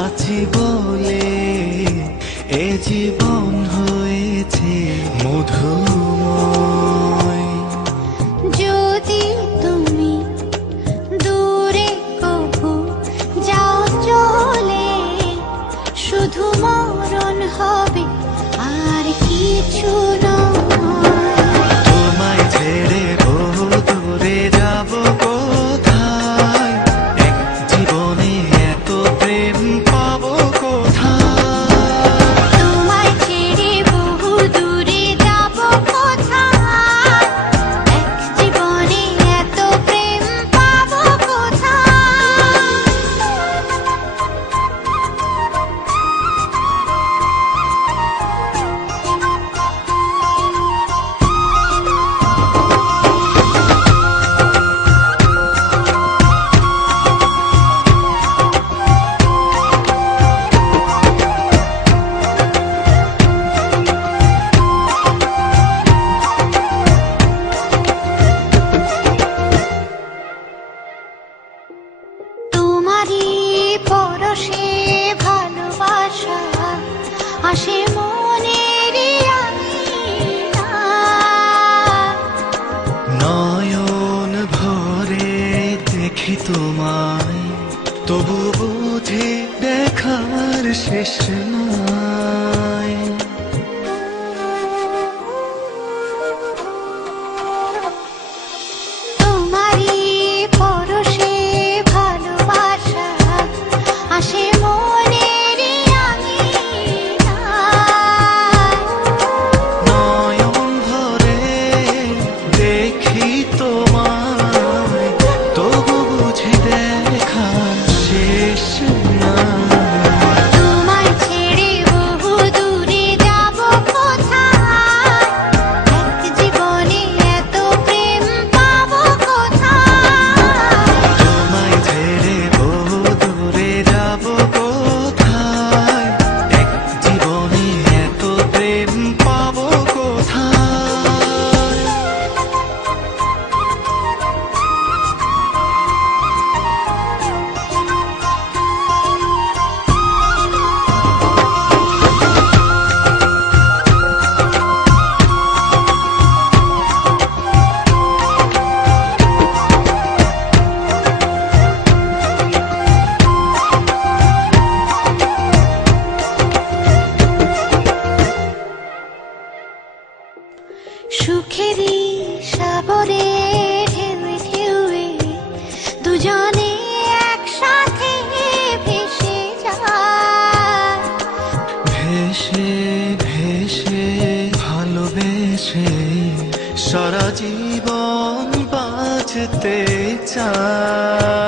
আছি বলে এ জীবন হয়েছে মধুময়। যদি তুমি দূরে কভু যাও চলে, শুধু মরণ হবে আর কিছু নয়। তোমায় ছেড়ে বহু দূরে যাব কোথায়, এক জীবনে এত প্রেম পাবো কোথায়। তোমায় ছেড়ে বহু দূরে যাব কোথায়, এক জীবনে এত প্রেম পাবো কোথায়। তোমারই পরশে ভালোবাসা আসে মনের আঙিনায়। নয়ন ভরে দেখি তোমায়, তবু বুঝি দেখার শেষ নাই। তোমারই পরশে ভালোবাসা আসে মনের আঙিনায়। নয়ন ভরে দেখি তোমায়, তবু বুঝি দেখার শেষ নাই। তোমায় ছেড়ে বহু দূরে যাব কোথায়, এক জীবনে এত প্রেম পাবো কোথায়। তোমায় ছেড়ে বহু দূরে যাব কোথায়, এক জীবনে এত প্রেম পাবো কোথায়। সুখেরই সাগরে ঢেউয়ে ঢেউয়ে দুজনে একসাথে ভেসে যায়। ভেসে ভেসে ভালোবেসে সারা জীবন বাঁচতে চাই।